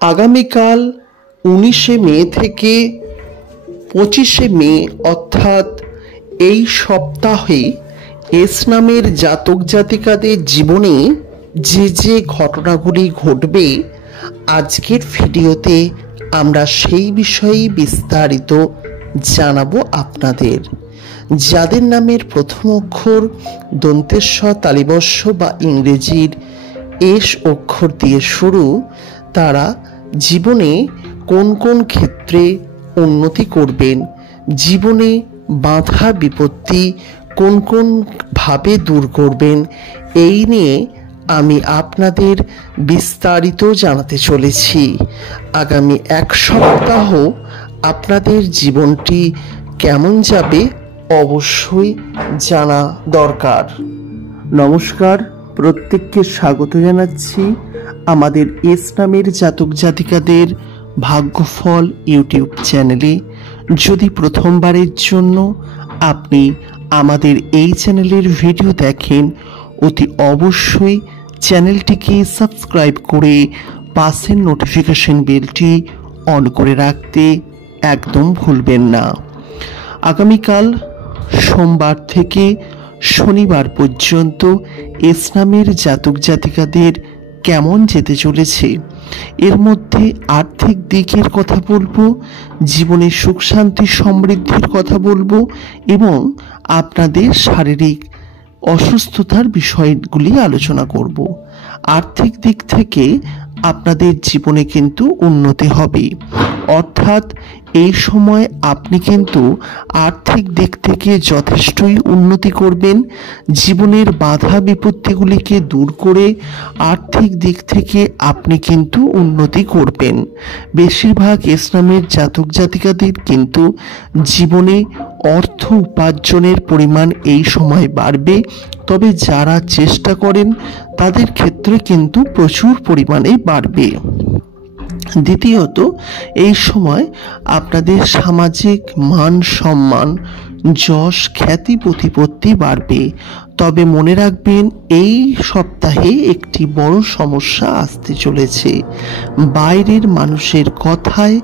আগামীকাল 19শে মে থেকে 25শে মে অর্থাৎ এই সপ্তাহে এস নামের জাতক জাতিকাদের জীবনে যে যে ঘটনাগুলি ঘটবে আজকের ভিডিওতে আমরা সেই বিষয়ে বিস্তারিত জানাবো আপনাদের। যাদের নামের প্রথম অক্ষর দন্তেস্ব তালিবস্য বা ইংরেজির এস অক্ষর দিয়ে শুরু, তারা জীবনে কোন কোন ক্ষেত্রে উন্নতি করবেন, জীবনে বাধা বিপত্তি কোন কোন ভাবে দূর করবেন, এই নিয়ে আমি আপনাদের বিস্তারিত জানাতে চলেছি। আগামী এক সপ্তাহ আপনাদের জীবনটি কেমন যাবে অবশ্যই জানা দরকার। নমস্কার, প্রত্যেককে স্বাগত জানাচ্ছি আমাদের এস নামের জাতক জাতিকাদের ভাগ্যফল ইউটিউব চ্যানেলে। যদি প্রথমবারের জন্য আপনি আমাদের এই চ্যানেলের ভিডিও দেখেন, অতি অবশ্যই চ্যানেলটিকে সাবস্ক্রাইব করে পাশের নোটিফিকেশন বেলটি অন করে রাখতে একদম ভুলবেন না। আগামীকাল সোমবার থেকে শনিবার পর্যন্ত এস নামের জাতক জাতিকাদের কেমন যেতে চলেছে, এর মধ্যে আর্থিক দিকের কথা বলবো, জীবনে সুখ শান্তি সমৃদ্ধির কথা বলবো এবং আপনাদের শারীরিক অসুস্থতার বিষয়গুলি আলোচনা করব। আর্থিক দিক থেকে আপনাদের জীবনে কিন্তু উন্নতি হবে, অর্থাৎ এই সময় আপনি কিন্তু আর্থিক দিক থেকে যথেষ্টই উন্নতি করবেন। জীবনের বাধা বিপত্তিগুলিকে দূর করে আর্থিক দিক থেকে আপনি কিন্তু উন্নতি করবেন। বেশিরভাগ এস নামের জাতক জাতিকাদের কিন্তু জীবনে অর্থ উপার্জনের পরিমাণ এই সময় বাড়বে, তবে যারা চেষ্টা করেন তাদের ক্ষেত্রে কিন্তু প্রচুর পরিমাণে বাড়বে। দ্বিতীয়ত, এই সময় আপনাদের সামাজিক মান সম্মান যশ খ্যাতি প্রতিপত্তি বাড়বে। তবে মনে রাখবেন, এই সপ্তাহে একটি বড় সমস্যা আসতে চলেছে। বাইরের মানুষের কথায়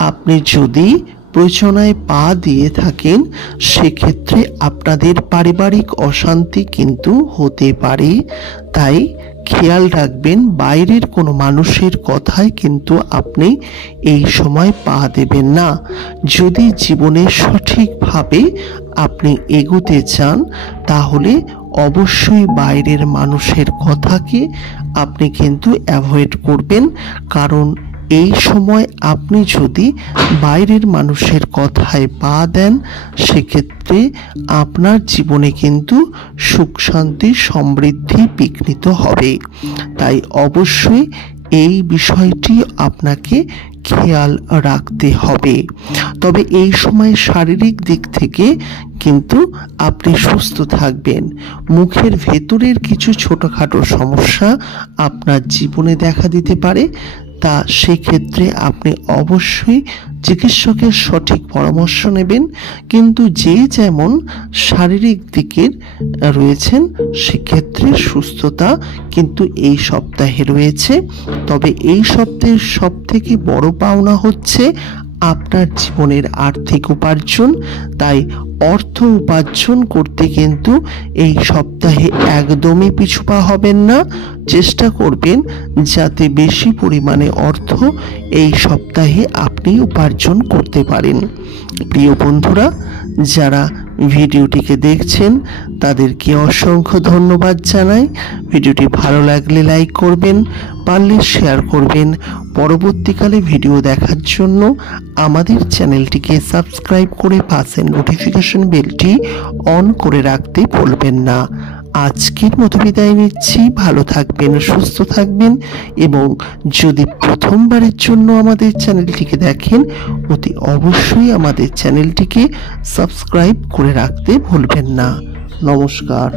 আপনি যদি প্ররোচনায় পা দিয়ে থাকেন, সেক্ষেত্রে আপনাদের পারিবারিক অশান্তি কিন্তু হতে পারে। তাই খেয়াল রাখবেন, বাইরের কোনো মানুষের কথায় কিন্তু আপনি এই সময় পা দেবেন না। যদি জীবনে সঠিকভাবে আপনি এগোতে চান, তাহলে অবশ্যই বাইরের মানুষের কথাকে আপনি কিন্তু অ্যাভয়েড করবেন। কারণ এই সময় আপনি যদি বাইরের মানুষের কথায় পা দেন, সেক্ষেত্রে আপনার জীবনে কিন্তু সুখ শান্তি সমৃদ্ধি বিঘ্নিত হবে। তাই অবশ্যই এই বিষয়টি আপনাকে খেয়াল রাখতে হবে। তবে এই সময় শারীরিক দিক থেকে কিন্তু আপনি সুস্থ থাকবেন। মুখের ভেতরের কিছু ছোটখাটো সমস্যা আপনার জীবনে দেখা দিতে পারে, তা সেক্ষেত্রে আপনি অবশ্যই চিকিৎসকের সঠিক পরামর্শ নেবেন। কিন্তু যে যেমন শারীরিক দিকের রয়েছেন, সেক্ষেত্রে সুস্থতা কিন্তু এই সপ্তাহে রয়েছে। তবে এই সপ্তাহের সব থেকে বড় পাওনা হচ্ছে আপনার জীবনের আর্থিক উপার্জন। তাই অর্থ উপার্জন করতে কিন্তু এই সপ্তাহে একদমই পিছুপা হবেন না। চেষ্টা করবেন যাতে বেশি পরিমাণে অর্থ এই সপ্তাহে আপনি উপার্জন করতে পারেন। প্রিয় বন্ধুরা, যারা ভিডিওটিকে দেখছেন তাদেরকে অসংখ্য ধন্যবাদ জানাই। ভিডিওটি ভালো লাগলে লাইক করবেন, পারলে শেয়ার করবেন। পরবর্তীকালে ভিডিও দেখার জন্য আমাদের চ্যানেলটিকে সাবস্ক্রাইব করে পাশের নোটিফিকেশন বেলটি অন করে রাখতে ভুলবেন না। আজকের মতো বিদায় নিচ্ছি। ভালো থাকবেন, সুস্থ থাকবেন এবং যদি প্রথমবারের জন্য আমাদের চ্যানেলটিকে দেখেন, অতি অবশ্যই আমাদের চ্যানেলটিকে সাবস্ক্রাইব করে রাখতে ভুলবেন না। নমস্কার।